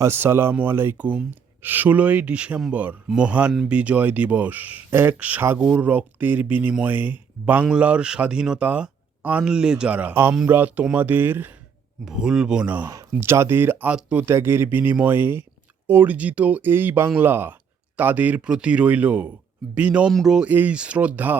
আসসালামু আলাইকুম। ১৬ই ডিসেম্বর মহান বিজয় দিবস। এক সাগর রক্তের বিনিময়ে বাংলার স্বাধীনতা আনলে যারা, আমরা তোমাদের ভুলব না। যাদের আত্মত্যাগের বিনিময়ে অর্জিত এই বাংলা, তাদের প্রতি রইল বিনম্র এই শ্রদ্ধা।